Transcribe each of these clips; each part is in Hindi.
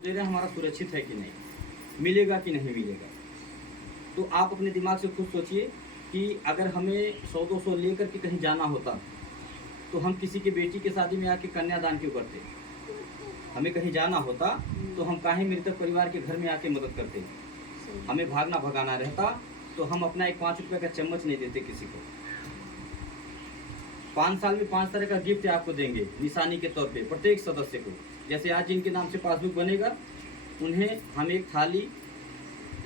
दे रहे हैं हमारा सुरक्षित है कि नहीं, मिलेगा कि नहीं मिलेगा। तो आप अपने दिमाग से खुद सोचिए कि अगर हमें 100-200 लेकर के कहीं जाना होता तो हम किसी के बेटी की शादी में आके कन्यादान क्यों करते। हमें कहीं जाना होता तो हम काहे मृतक परिवार के घर में आके मदद करते। हमें भागना भगाना रहता तो हम अपना एक 5 रुपये का चम्मच नहीं देते किसी को। 5 साल में 5 तरह का गिफ्ट आपको देंगे निशानी के तौर पे प्रत्येक सदस्य को। जैसे आज जिनके नाम से पासबुक बनेगा उन्हें हम एक थाली,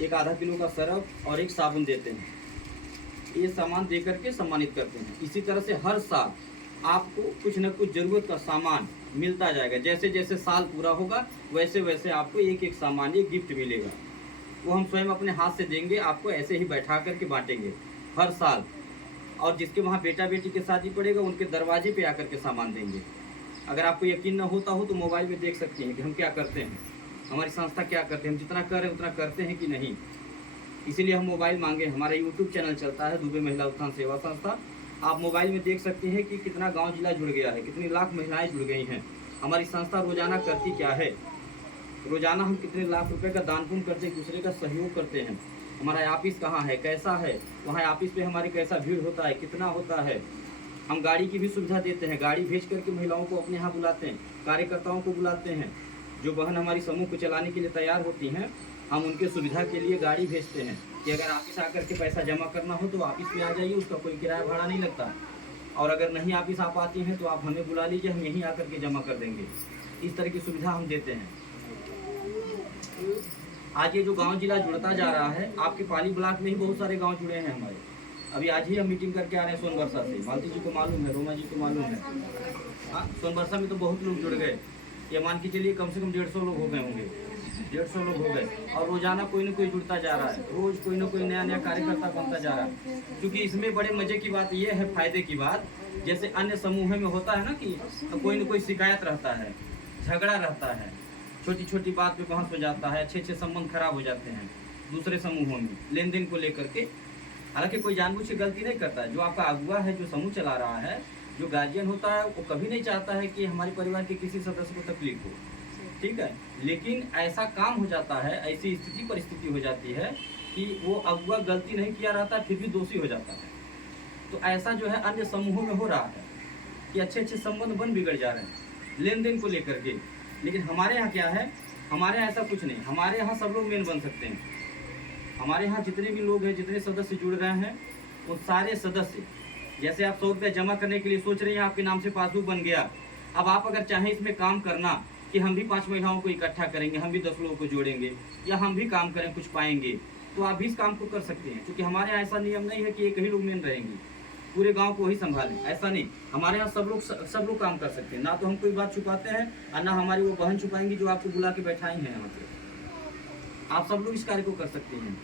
एक आधा किलो का सरफ और एक साबुन देते हैं। ये सामान दे करके सम्मानित करते हैं। इसी तरह से हर साल आपको कुछ न कुछ ज़रूरत का सामान मिलता जाएगा। जैसे जैसे साल पूरा होगा वैसे वैसे आपको एक एक सामान, एक गिफ्ट मिलेगा। वो हम स्वयं अपने हाथ से देंगे, आपको ऐसे ही बैठा करके बांटेंगे हर साल। और जिसके वहाँ बेटा बेटी की शादी पड़ेगा उनके दरवाजे पे आकर के सामान देंगे। अगर आपको यकीन न होता हो तो मोबाइल में देख सकते हैं कि हम क्या करते हैं, हमारी संस्था क्या करते हैं, हम जितना कर रहे हैं उतना करते हैं कि नहीं। इसीलिए हम मोबाइल मांगे। हमारा यूट्यूब चैनल चलता है दुबे महिला उत्थान सेवा संस्था। आप मोबाइल में देख सकते हैं कि कितना गांव जिला जुड़ गया है, कितनी लाख महिलाएं जुड़ गई हैं। हमारी संस्था रोजाना करती क्या है, रोजाना हम कितने लाख रुपए का दान पुण्य करते, एक दूसरे का सहयोग करते हैं। हमारा ऑफिस कहाँ है, कैसा है, वहाँ ऑफिस पे हमारी कैसा भीड़ होता है, कितना होता है। हम गाड़ी की भी सुविधा देते हैं, गाड़ी भेज करके महिलाओं को अपने यहाँ बुलाते हैं, कार्यकर्ताओं को बुलाते हैं। जो बहन हमारी समूह को चलाने के लिए तैयार होती हैं, हम उनके सुविधा के लिए गाड़ी भेजते हैं कि अगर ऑफिस आकर के पैसा जमा करना हो तो ऑफिस में आ जाइए, उसका कोई किराया भाड़ा नहीं लगता। और अगर नहीं ऑफिस आ पाती हैं तो आप हमें बुला लीजिए, हम यहीं आकर के जमा कर देंगे। इस तरह की सुविधा हम देते हैं। आज ये जो गांव जिला जुड़ता जा रहा है, आपके पाली ब्लॉक में ही बहुत सारे गांव जुड़े हैं हमारे। अभी आज ही हम मीटिंग करके आ रहे हैं सोनबरसा से। मालती जी को मालूम है, रोमा जी को मालूम है। हाँ, सोनबरसा में तो बहुत लोग जुड़ गए। ये मान के चलिए कम से कम 150 लोग हो गए होंगे, 150 लोग हो गए। और रोजाना कोई ना कोई जुड़ता जा रहा है, रोज कोई ना कोई नया नया कार्यकर्ता बनता जा रहा है। क्योंकि इसमें बड़े मजे की बात यह है, फायदे की बात, जैसे अन्य समूह में होता है ना कि कोई ना कोई शिकायत रहता है, झगड़ा रहता है, छोटी छोटी बात पे बहस हो जाता है, अच्छे संबंध खराब हो जाते हैं दूसरे समूहों में लेन देन को लेकर के। हालांकि कोई जानबूझ के गलती नहीं करता है। जो आपका अगुआ है, जो समूह चला रहा है, जो गार्जियन होता है, वो कभी नहीं चाहता है कि हमारे परिवार के किसी सदस्य को तकलीफ हो, ठीक है। लेकिन ऐसा काम हो जाता है, ऐसी स्थिति परिस्थिति हो जाती है कि वो अगुआ गलती नहीं किया रहता फिर भी दोषी हो जाता है। तो ऐसा जो है अन्य समूहों में हो रहा है कि अच्छे संबंध बन बिगड़ जा रहे हैं लेन देन को लेकर के। लेकिन हमारे यहाँ क्या है, हमारे यहाँ ऐसा कुछ नहीं। हमारे यहाँ सब लोग मेन बन सकते हैं। हमारे यहाँ जितने भी लोग हैं, जितने सदस्य जुड़ रहे हैं, वो सारे सदस्य, जैसे आप 100 रुपये जमा करने के लिए सोच रहे हैं, आपके नाम से पासबुक बन गया। अब आप अगर चाहें इसमें काम करना कि हम भी 5 महिलाओं को इकट्ठा करेंगे, हम भी 10 लोगों को जोड़ेंगे, या हम भी काम करें कुछ पाएंगे, तो आप भी इस काम को कर सकते हैं। क्योंकि हमारे यहाँ ऐसा नियम नहीं है कि एक ही लोग मेन रहेंगे, पूरे गांव को ही संभालें, ऐसा नहीं। हमारे यहाँ सब लोग काम कर सकते हैं। ना तो हम कोई बात छुपाते हैं और ना हमारी वो बहन छुपाएंगी जो आपको बुला के बैठाई हैं यहाँ पे। आप सब लोग इस कार्य को कर सकते हैं।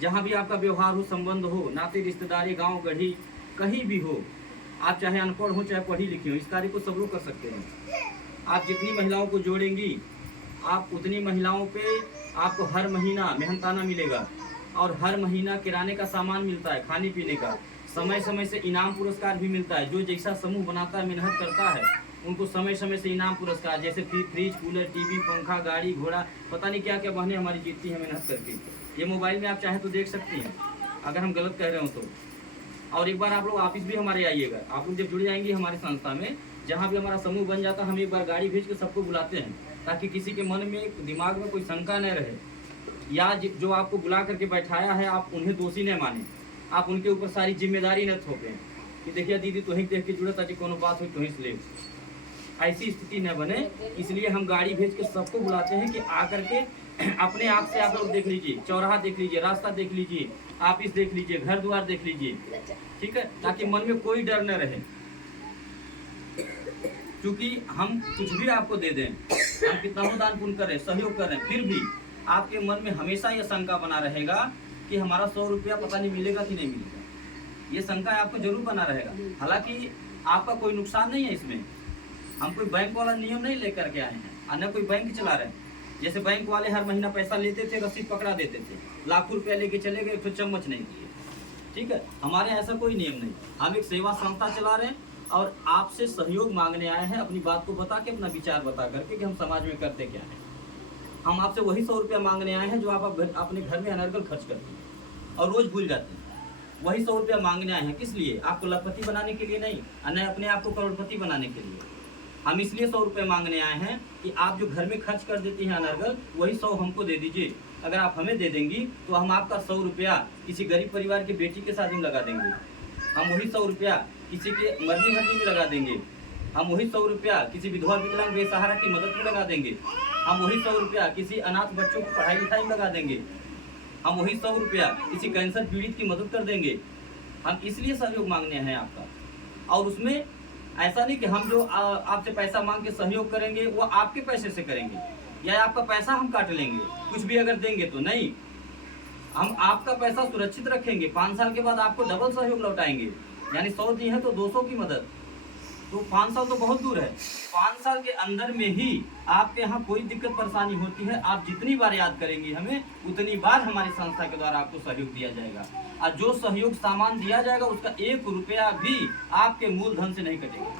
जहाँ भी आपका व्यवहार हो, संबंध हो, नाते रिश्तेदारी, गांव गढ़ी कहीं भी हो, आप चाहे अनपढ़ हो चाहे पढ़ी लिखी हो, इस कार्य को सब लोग कर सकते हैं। आप जितनी महिलाओं को जोड़ेंगी, आप उतनी महिलाओं पे आपको हर महीना मेहनताना मिलेगा। और हर महीना किराने का सामान मिलता है, खाने पीने का, समय समय से इनाम पुरस्कार भी मिलता है। जो जैसा समूह बनाता है, मेहनत करता है, उनको समय समय से इनाम पुरस्कार, जैसे फ्रिज, कूलर, टीवी, पंखा, गाड़ी घोड़ा, पता नहीं क्या क्या बहनें हमारी जीतती हैं मेहनत करके। ये मोबाइल में आप चाहें तो देख सकती हैं, अगर हम गलत कह रहे हो तो। और एक बार आप लोग ऑफिस भी हमारे आइएगा। आप लोग जब जुड़ जाएंगे हमारी संस्था में, जहाँ भी हमारा समूह बन जाता है, हम एक बार गाड़ी भेज के सबको बुलाते हैं, ताकि किसी के मन में, दिमाग में कोई शंका न रहे, या जो आपको बुला करके बैठाया है आप उन्हें दोषी न माने, आप उनके ऊपर सारी जिम्मेदारी न थोपें कि देखिए दीदी तो ही देख के जुड़े, ताकि कोनो बात हो तो ही ले, ऐसी स्थिति न बने। इसलिए हम गाड़ी भेज के सबको बुलाते हैं कि आकर के अपने आप से आप लोग देख लीजिए, चौराहा देख लीजिए, रास्ता देख लीजिए, ऑफिस देख लीजिए, घर द्वार देख लीजिए, ठीक है, ताकि मन में कोई डर न रहे। क्योंकि हम कुछ भी आपको दे दें, हम कितना दान पुण्य कर रहे हैं, सहयोग कर रहे हैं, फिर भी आपके मन में हमेशा यह शंका बना रहेगा कि हमारा 100 रुपया पता नहीं मिलेगा कि नहीं मिलेगा। ये शंका आपको जरूर बना रहेगा। हालांकि आपका कोई नुकसान नहीं है इसमें। हम कोई बैंक वाला नियम नहीं लेकर के आए हैं, और न कोई बैंक चला रहे हैं। जैसे बैंक वाले हर महीना पैसा लेते थे, रसीद पकड़ा देते थे, लाखों रुपया लेके चले गए, फिर चम्मच नहीं दिए, ठीक है। हमारे ऐसा कोई नियम नहीं। हम एक सेवा संस्था चला रहे हैं और आपसे सहयोग मांगने आए हैं, अपनी बात को बता के, अपना विचार बता करके कि हम समाज में करते क्या है। हम आपसे वही 100 रुपया मांगने आए हैं जो आप अपने घर में अनर्गल खर्च करते हैं और रोज भूल जाते हैं। वही 100 रुपया मांगने आए हैं, किस लिए? आपको लखपति बनाने के लिए नहीं, न अपने आप को करोड़पति बनाने के लिए। हम इसलिए 100 रुपये मांगने आए हैं कि आप जो घर में खर्च कर देती हैं अनर्गल, वही 100 हमको दे दीजिए। अगर आप हमें दे देंगी तो हम आपका 100 रुपया किसी गरीब परिवार की बेटी के शादी में लगा देंगे। हम वही 100 रुपया किसी के मरनी हड्डी में लगा देंगे। हम वही 100 रुपया किसी विधवा विकलांग बेसहारा की मदद में लगा देंगे। हम वही 100 रुपया किसी अनाथ बच्चों को पढ़ाई लिखाई में लगा देंगे। हम वही 100 रुपया किसी कैंसर पीड़ित की मदद कर देंगे। हम इसलिए सहयोग मांगने हैं आपका। और उसमें ऐसा नहीं कि हम जो आपसे पैसा मांग के सहयोग करेंगे वो आपके पैसे से करेंगे या आपका पैसा हम काट लेंगे कुछ भी अगर देंगे तो। नहीं, हम आपका पैसा सुरक्षित रखेंगे, 5 साल के बाद आपको डबल सहयोग लौटाएंगे। यानी 100 दी है तो 200 की मदद, तो 5 साल तो बहुत दूर है। 5 साल के अंदर में ही आपके यहाँ कोई दिक्कत परेशानी होती है, आप जितनी बार याद करेंगी हमें, उतनी बार हमारी संस्था के द्वारा आपको सहयोग दिया जाएगा। और जो सहयोग सामान दिया जाएगा उसका 1 रुपया भी आपके मूलधन से नहीं कटेगा।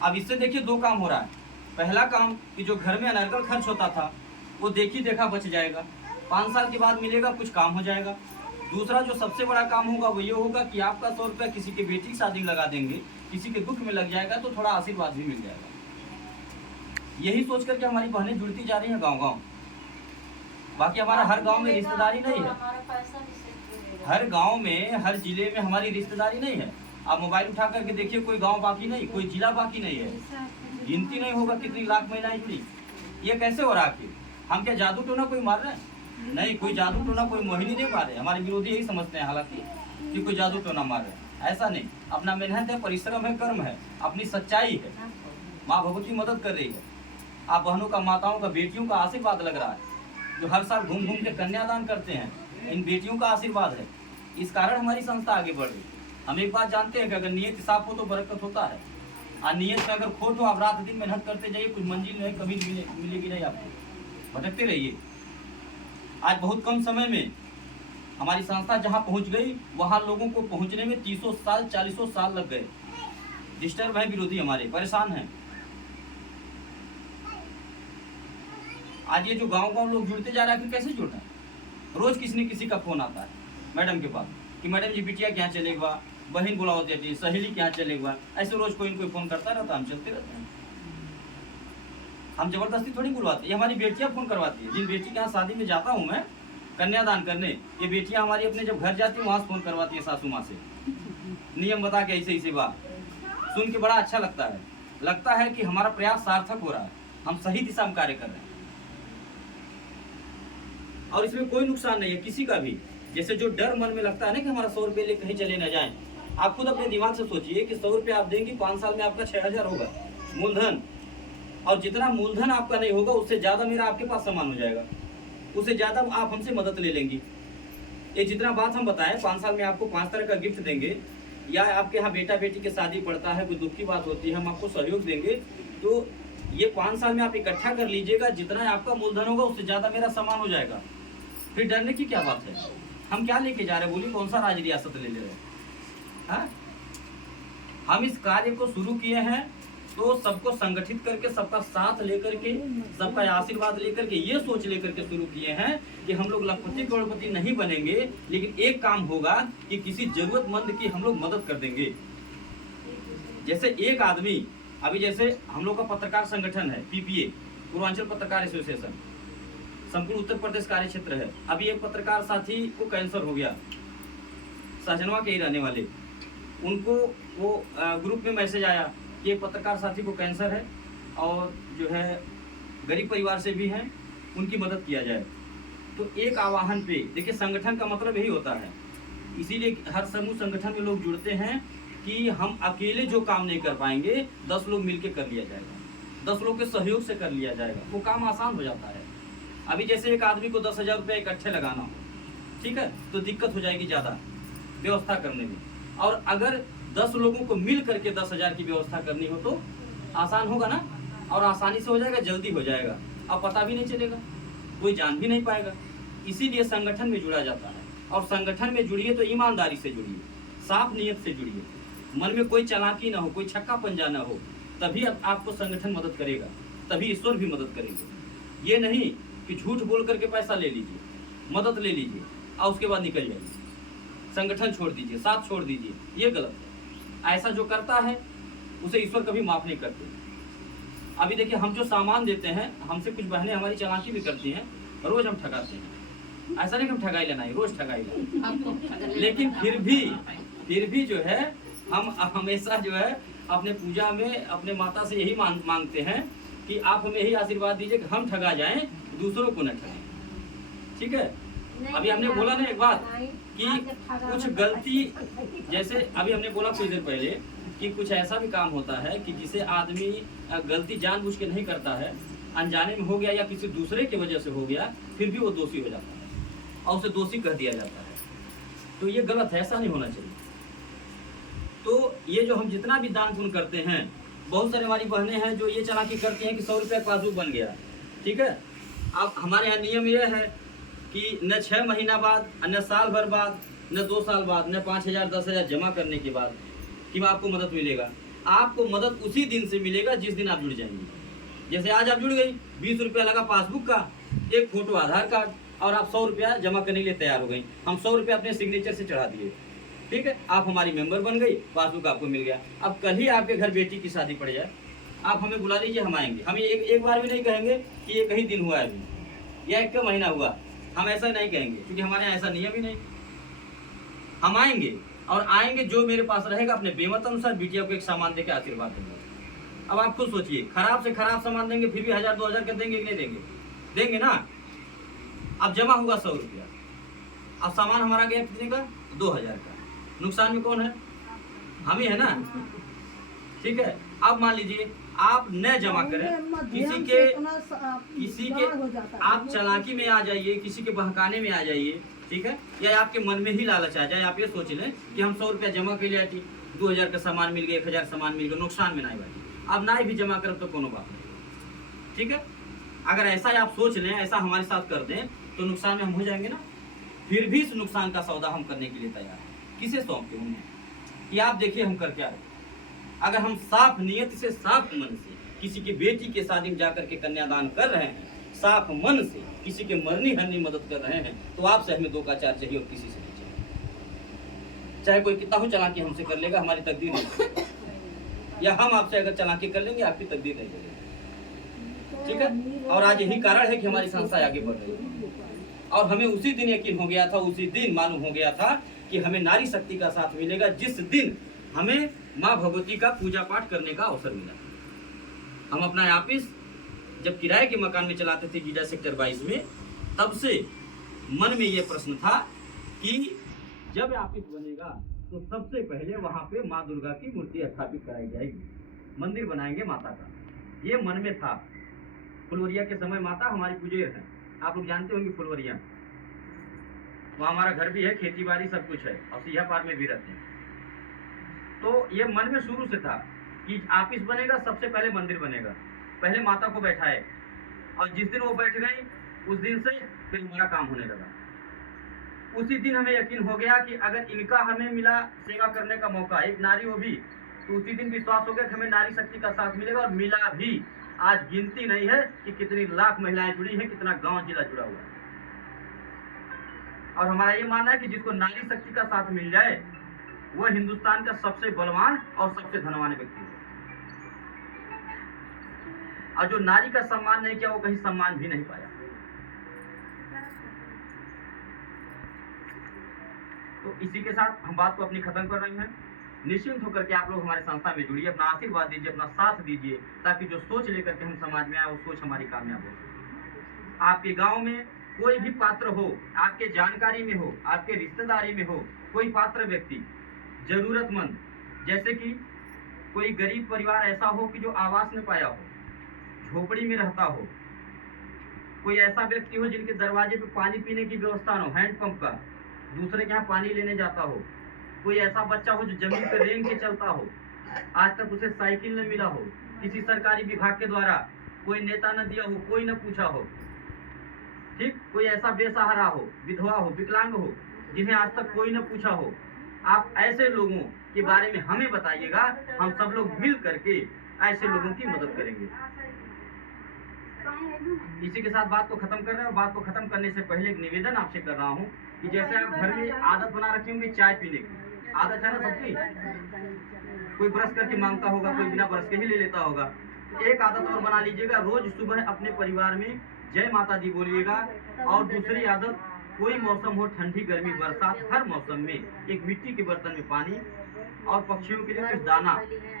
अब इससे देखिए 2 काम हो रहा है। पहला काम कि जो घर में अनर्गल खर्च होता था वो देखी देखा बच जाएगा, 5 साल के बाद मिलेगा, कुछ काम हो जाएगा। दूसरा जो सबसे बड़ा काम होगा वो ये होगा कि आपका 100 रुपया किसी के बेटी की शादी लगा देंगे, किसी के दुख में लग जाएगा तो थोड़ा आशीर्वाद भी मिल जाएगा। यही सोच करके हमारी बहनें जुड़ती जा रही हैं गांव-गांव। बाकी हमारा हर गांव में रिश्तेदारी नहीं है, हर गांव में हर जिले में हमारी रिश्तेदारी नहीं है। आप मोबाइल उठा करके देखिए, कोई गाँव बाकी नहीं, कोई जिला बाकी नहीं है, गिनती नहीं होगा कितनी लाख महिलाएं जुड़ी। ये कैसे हो रहा है? हम क्या जादू टोना कोई मार रहे हैं? नहीं, कोई जादू टोना कोई मोहिनी नहीं मारे। हमारे विरोधी यही समझते हैं हालांकि कि कोई जादू टोना मार रहे हैं, ऐसा नहीं। अपना मेहनत है, परिश्रम है, कर्म है, अपनी सच्चाई है। माँ भगवती मदद कर रही है। आप बहनों का, माताओं का, बेटियों का आशीर्वाद लग रहा है, जो हर साल घूम घूम के कन्यादान करते हैं, इन बेटियों का आशीर्वाद है। इस कारण हमारी संस्था आगे बढ़ रही है। हम एक बात जानते हैं कि अगर नियत साफ हो तो बरकत होता है, और नियत में अगर खोट हो, आप रात दिन मेहनत करते जाइए, कुछ मंजिल नहीं कभी मिलेगी नहीं, आपको भटकते रहिए। आज बहुत कम समय में हमारी संस्था जहां पहुंच गई, वहां लोगों को पहुंचने में 30 साल 40 साल लग गए। डिस्टर्ब है, विरोधी हमारे परेशान हैं। आज ये जो गांव-गांव लोग जुड़ते जा रहे हैं, कैसे जुड़ रहे हैं? रोज किसी न किसी का फोन आता है मैडम के पास कि मैडम जी बिटिया क्या चलेगा, बहन बुलाओ देती, सहेली क्या चलेगा। ऐसे रोज कोई न कोई फोन करता रहता, हम चलते रहते हैं। हम जबरदस्ती थोड़ी बुलवाते, ये हमारी बेटियां फोन करवाती है। जिन बेटी के यहाँ शादी में जाता हूँ मैं कन्यादान करने, ये बेटियां हमारी अपने जब घर जाती है वहाँ फोन करवाती है सासू माँ से, नियम बता के ऐसे ऐसे बात सुन के बड़ा अच्छा लगता है। लगता है कि हमारा प्रयास सार्थक हो रहा है, हम सही दिशा में कार्य कर रहे हैं और इसमें कोई नुकसान नहीं है किसी का भी। जैसे जो डर मन में लगता है ना कि हमारा 100 रुपये ले कहीं चले ना जाए, आप खुद अपने दिमाग से सोचिए कि 100 रुपये आप देंगी, 5 साल में आपका 6000 होगा मूलधन, और जितना मूलधन आपका नहीं होगा उससे ज़्यादा मेरा आपके पास सामान हो जाएगा, उससे ज़्यादा आप हमसे मदद ले लेंगी। ये जितना बात हम बताएं, 5 साल में आपको 5 तरह का गिफ्ट देंगे, या आपके यहाँ बेटा बेटी की शादी पड़ता है, कोई दुख की बात होती है, हम आपको सहयोग देंगे। तो ये 5 साल में आप इकट्ठा कर लीजिएगा, जितना आपका मूलधन होगा उससे ज़्यादा मेरा सामान हो जाएगा। फिर डरने की क्या बात है? हम क्या लेके जा रहे हैं? बोलिए, कौन सा राज रियासत ले ले रहे हैं? हम इस कार्य को शुरू किए हैं तो सबको संगठित करके, सबका साथ लेकर के, सबका आशीर्वाद लेकर के, ये सोच लेकर के शुरू किए हैं कि हम लोग लखपति करोड़पति नहीं बनेंगे, लेकिन एक काम होगा कि किसी जरूरतमंद की हम लोग मदद कर देंगे। जैसे एक आदमी, अभी जैसे हम लोग का पत्रकार संगठन है PPA, पूर्वांचल पत्रकार एसोसिएशन, संपूर्ण उत्तर प्रदेश कार्य क्षेत्र है। अभी एक पत्रकार साथी को कैंसर हो गया, सहजनवा के ही रहने वाले, उनको वो ग्रुप में मैसेज आया कि एक पत्रकार साथी को कैंसर है और जो है गरीब परिवार से भी हैं, उनकी मदद किया जाए। तो एक आह्वान पे देखिए, संगठन का मतलब यही होता है, इसीलिए हर समूह संगठन में लोग जुड़ते हैं कि हम अकेले जो काम नहीं कर पाएंगे 10 लोग मिलके कर लिया जाएगा, 10 लोग के सहयोग से कर लिया जाएगा, वो काम आसान हो जाता है। अभी जैसे एक आदमी को 10,000 रुपये इकट्ठे लगाना हो, ठीक है, तो दिक्कत हो जाएगी ज़्यादा व्यवस्था करने में। और अगर 10 लोगों को मिल करके 10,000 की व्यवस्था करनी हो तो आसान होगा ना, और आसानी से हो जाएगा, जल्दी हो जाएगा, अब पता भी नहीं चलेगा, कोई जान भी नहीं पाएगा। इसीलिए संगठन में जुड़ा जाता है। और संगठन में जुड़िए तो ईमानदारी से जुड़िए, साफ नीयत से जुड़िए, मन में कोई चालाकी ना हो, कोई छक्का पंजा ना हो, तभी आपको संगठन मदद करेगा, तभी ईश्वर भी मदद करेंगे। ये नहीं कि झूठ बोल करके पैसा ले लीजिए, मदद ले लीजिए और उसके बाद निकल जाइए, संगठन छोड़ दीजिए, साथ छोड़ दीजिए, ये गलत है। ऐसा जो करता है उसे ईश्वर कभी माफ नहीं करते। अभी देखिए, हम जो सामान देते हैं, हमसे कुछ बहनें हमारी चालाकी भी करती हैं, रोज हम ठगाते हैं। ऐसा नहीं कि हम ठगाई लेना है, रोज ठगाई लेना, लेकिन फिर भी जो है हम हमेशा जो है अपने पूजा में अपने माता से यही मांगते हैं कि आप हमें यही आशीर्वाद दीजिए कि हम ठगा जाएं, दूसरों को न ठगाएं। ठीक है। अभी हमने बोला ना एक बात कि कुछ गलती, जैसे अभी हमने बोला कुछ देर पहले कि कुछ ऐसा भी काम होता है कि जिसे आदमी गलती जानबूझ के नहीं करता है, अनजाने में हो गया या किसी दूसरे की वजह से हो गया, फिर भी वो दोषी हो जाता है और उसे दोषी कह दिया जाता है। तो ये गलत है, ऐसा नहीं होना चाहिए। तो ये जो हम जितना भी दान पुण्य करते हैं, बहुत सारे हमारी बहनें हैं जो ये चालाकी करती हैं कि 100 रुपये पासबुक बन गया। ठीक है। अब हमारे यहाँ नियम ये है कि न 6 महीना बाद, न साल भर बाद, न 2 साल बाद, न 5,000 10,000 जमा करने के बाद कि आपको मदद मिलेगा। आपको मदद उसी दिन से मिलेगा जिस दिन आप जुड़ जाएंगे। जैसे आज आप जुड़ गई, 20 रुपया लगा पासबुक का, एक फोटो आधार कार्ड, और आप 100 रुपया जमा करने के लिए तैयार हो गई। हम 100 रुपया अपने सिग्नेचर से चढ़ा दिए। ठीक है, आप हमारी मेंबर बन गई, पासबुक आपको मिल गया। अब कल ही आपके घर बेटी की शादी पड़ जाए, आप हमें बुला लीजिए, हम आएंगे। हम एक बार भी नहीं कहेंगे कि ये कहीं दिन हुआ है अभी या 1 महीना हुआ, हम ऐसा नहीं कहेंगे, क्योंकि हमारे यहाँ ऐसा नियम ही नहीं। हम आएंगे और आएंगे, जो मेरे पास रहेगा अपने बेमत अनुसार बिटिया को एक सामान देकर आशीर्वाद देंगे। अब आप खुद सोचिए, खराब से खराब सामान देंगे फिर भी 1000 2000 का देंगे कि नहीं देंगे? देंगे ना। अब जमा हुआ 100 रुपया, अब सामान हमारा गया कितने का? 2000 का। नुकसान में कौन है? हम ही है ना। ठीक है। अब मान लीजिए आप न जमा करें, किसी के आप चालाकी में आ जाइए, किसी के बहकाने में आ जाइए, ठीक है, या आपके मन में ही लालच आ जाए, आप ये सोच लें कि हम 100 रुपया जमा कर लिया, 2000 का सामान मिल गया, 1000 सामान मिल गया, नुकसान में ना भाई। अब ना भी जमा कर तो कोनो बात नहीं। ठीक है। अगर ऐसा आप सोच लें, ऐसा हमारे साथ कर दें, तो नुकसान में हम हो जाएंगे ना। फिर भी इस नुकसान का सौदा हम करने के लिए तैयार हैं। किसे सौंपते उन्हें कि आप देखिए हम कर क्या रहे। अगर हम साफ नियत से, साफ मन से किसी की बेटी के शादी में जाकर के कन्यादान कर रहे हैं, साफ मन से किसी के मरनी हरनी मदद कर रहे हैं, तो आपसे हमें 2 का 4 चाहिए और किसी से नहीं चाहिए। चाहे कोई कितना हो चालाकी हमसे कर लेगा, हमारी तकदीर नहीं, या हम आपसे अगर चालाकी कर लेंगे, आपकी तकदीर नहीं बदलेगी। ठीक है। और आज यही कारण है कि हमारी संस्था आगे बढ़ रही है। और हमें उसी दिन यकीन हो गया था, उसी दिन मालूम हो गया था कि हमें नारी शक्ति का साथ मिलेगा, जिस दिन हमें माँ भगवती का पूजा पाठ करने का अवसर मिला। हम अपना ऑफिस जब किराए के मकान में चलाते थे गीजा सेक्टर 22 में, तब से मन में ये प्रश्न था कि जब ऑफिस बनेगा तो सबसे पहले वहाँ पे माँ दुर्गा की मूर्ति स्थापित कराई जाएगी, मंदिर बनाएंगे माता का। ये मन में था। फुलवरिया के समय माता हमारी पूजेर है, आप लोग जानते होंगे फुलवरिया, वहाँ हमारा घर भी है, खेती बाड़ी सब कुछ है, और सिया पार में भी रहते हैं। तो ये मन में शुरू से था कि ऑफिस बनेगा, सबसे पहले मंदिर बनेगा, पहले माता को बैठाए, और जिस दिन वो बैठ गई उस दिन से फिर हमारा काम होने लगा। उसी दिन हमें यकीन हो गया कि अगर इनका हमें मिला सेवा करने का मौका, एक नारी हो भी, तो उसी दिन विश्वास हो गया कि हमें नारी शक्ति का साथ मिलेगा, और मिला भी। आज गिनती नहीं है कि कितनी लाख महिलाएं जुड़ी हैं, कितना गांव जिला जुड़ा हुआ है। और हमारा ये मानना है कि जिसको नारी शक्ति का साथ मिल जाए, वह हिंदुस्तान का सबसे बलवान और सबसे धनवान व्यक्ति है। और जो नारी का सम्मान नहीं किया, वो कहीं सम्मान भी नहीं पाया। तो इसी के साथ हम बात को अपनी खत्म कर रहे हैं। निश्चिंत होकर के आप लोग हमारे संस्था में जुड़िए, अपना आशीर्वाद दीजिए, अपना साथ दीजिए, ताकि जो सोच लेकर के हम समाज में आए, वो सोच हमारी कामयाब हो। आपके गांव में कोई भी पात्र हो, आपके जानकारी में हो, आपके रिश्तेदारी में हो, कोई पात्र व्यक्ति, जरूरतमंद, जैसे कि कोई गरीब परिवार ऐसा हो कि जो आवास न पाया हो, झोपड़ी में रहता हो, कोई ऐसा व्यक्ति हो जिनके दरवाजे पे पानी पीने की व्यवस्था न हो, हैंडपंप का, दूसरे के यहाँ पानी लेने जाता हो, कोई ऐसा बच्चा हो जो जमीन पे रेंग के चलता हो, आज तक उसे साइकिल न मिला हो, किसी सरकारी विभाग के द्वारा कोई नेता न दिया हो, कोई न पूछा हो, ठीक, कोई ऐसा बेसहारा हो, विधवा हो, विकलांग हो, जिन्हें आज तक कोई न पूछा हो, आप ऐसे लोगों के बारे में हमें बताइएगा। हम सब लोग मिल करके ऐसे लोगों की मदद करेंगे। इसी के साथ बात को खत्म कर रहे हैं। और बात को खत्म करने से पहले एक निवेदन आपसे कर रहा हूँ कि जैसे आप घर में आदत बना रखे होंगे चाय पीने की, आदत है ना सबकी, कोई ब्रश करके मांगता होगा, कोई बिना ब्रश के ही ले लेता होगा। तो एक आदत और बना लीजिएगा, रोज सुबह अपने परिवार में जय माता दी बोलिएगा। और दूसरी आदत, कोई मौसम हो, ठंडी गर्मी बरसात, हर मौसम में एक मिट्टी के बर्तन में पानी और पक्षियों के लिए कुछ दाना,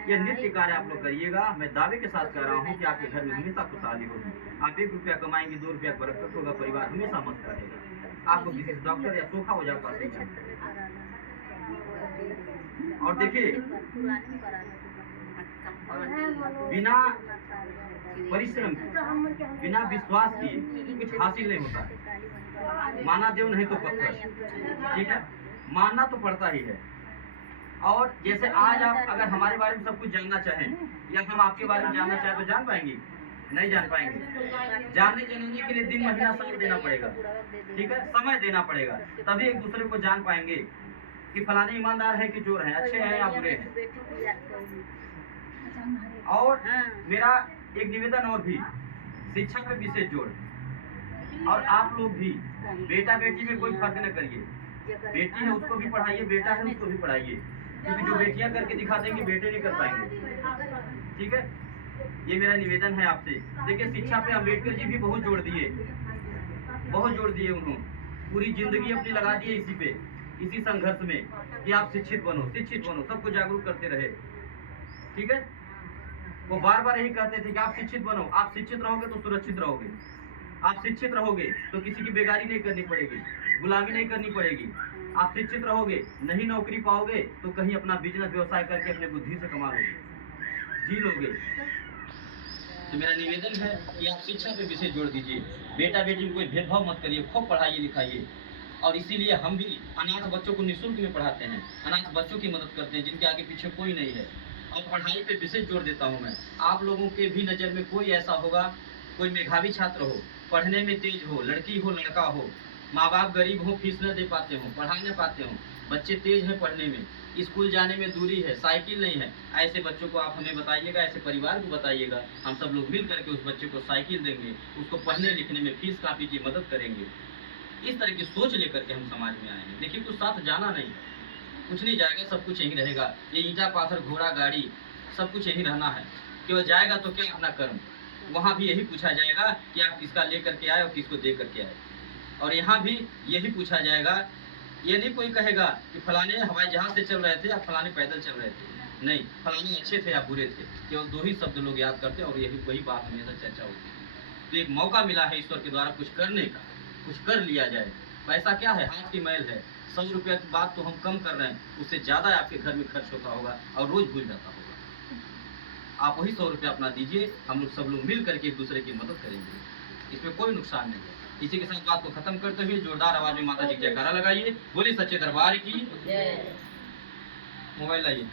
ये नित्य कार्य आप लोग करिएगा। मैं दावे के साथ कह रहा हूँ कि आपके घर में हमेशा खुशहाली होगी। आप 1 रुपया कमाएंगे, 2 रुपया बरकत होगा, परिवार हमेशा मस्त रहेगा। आपको किसी डॉक्टर या सोखा हो जाता है। और देखिए, बिना परिश्रम के, बिना विश्वास किए कुछ हासिल नहीं होता है। माना देव नहीं तो पत्थर, ठीक है, मानना तो पड़ता ही है। और जैसे आज आप अगर हमारे बारे में सब कुछ जानना चाहें या हम आपके बारे में जानना चाहें तो जान पाएंगे? नहीं जान पाएंगे। जानने के लिए दिन महीना साल देना पड़ेगा, ठीक है, समय देना पड़ेगा, तभी एक दूसरे को जान पाएंगे कि फलाने ईमानदार है कि चोर है, अच्छे हैं या बुरे हैं। और मेरा एक निवेदन और भी, शिक्षा पे विशेष जोर। और आप लोग भी बेटा बेटी में कोई फर्क न करिए। बेटी है उसको भी पढ़ाइए, बेटा है उसको भी पढ़ाइए, क्योंकि जो बेटियां करके दिखा देंगे बेटे नहीं कर पाएंगे, ठीक है। ये मेरा निवेदन है आपसे। देखिए, शिक्षा पे अम्बेडकर जी भी बहुत जोर दिए, बहुत जोर दिए। उन्होंने पूरी जिंदगी अपनी लगा दी इसी पे, इसी संघर्ष में कि आप शिक्षित बनो, शिक्षित बनो, सबको जागरूक करते रहे, ठीक है। वो बार बार यही कहते थे कि आप शिक्षित बनो, आप शिक्षित रहोगे तो सुरक्षित रहोगे, आप शिक्षित रहोगे तो किसी की बेगारी नहीं करनी पड़ेगी, गुलामी नहीं करनी पड़ेगी। आप शिक्षित रहोगे, नहीं नौकरी पाओगे तो कहीं अपना बिजनेस व्यवसाय करके अपने बुद्धि से कमा लोगे, जी लोगे। तो मेरा निवेदन है कि आप शिक्षा पे विशेष जोर दीजिए। बेटा बेटी में कोई भेदभाव मत करिए, खूब पढ़ाइए लिखाइए। और इसीलिए हम भी अनाथ बच्चों को निःशुल्क में पढ़ाते हैं, अनाथ बच्चों की मदद करते हैं जिनके आगे पीछे कोई नहीं है। और पढ़ाई पे विशेष जोर देता हूँ मैं। आप लोगों के भी नज़र में कोई ऐसा होगा, कोई मेधावी छात्र हो, पढ़ने में तेज हो, लड़की हो लड़का हो, माँ बाप गरीब हो, फीस न दे पाते हो, पढ़ा न पाते हो, बच्चे तेज हैं पढ़ने में, स्कूल जाने में दूरी है, साइकिल नहीं है, ऐसे बच्चों को आप हमें बताइएगा, ऐसे परिवार को बताइएगा। हम सब लोग मिल करके उस बच्चे को साइकिल देंगे, उसको पढ़ने लिखने में फीस कापी की मदद करेंगे। इस तरह की सोच लेकर के हम समाज में आए हैं। देखिए, कुछ साथ जाना नहीं, कुछ नहीं जाएगा, सब कुछ यहीं रहेगा। ये ईंटा पाथर घोड़ा गाड़ी सब कुछ यहीं रहना है। केवल जाएगा तो क्या, अपना कर्म। वहाँ भी यही पूछा जाएगा कि आप किसका ले करके आए और किसको दे करके आए। और यहाँ भी यही पूछा जाएगा। ये नहीं कोई कहेगा कि फलाने हवाई जहाज से चल रहे थे या फलाने पैदल चल रहे थे, नहीं, फलाने अच्छे थे या बुरे थे, केवल 2 ही शब्द लोग याद करते और यही वही बात हमेशा चर्चा होती है। तो एक मौका मिला है ईश्वर के द्वारा कुछ करने का, कुछ कर लिया जाए। पैसा क्या है, हाथ की मैल है। 100 रुपया की बात तो हम कम कर रहे हैं, उससे ज़्यादा आपके घर में खर्च होता होगा और रोज़ भूल जाता होगा। आप वही 100 रुपया अपना दीजिए, हम लोग सब लोग मिल करके एक दूसरे की मदद करेंगे, इसमें कोई नुकसान नहीं है। इसी के साथ बात को खत्म करते हुए जोरदार आवाज में माता जी जयकारा लगाइए। बोलिए सच्चे दरबार की। मोबाइल लाइए।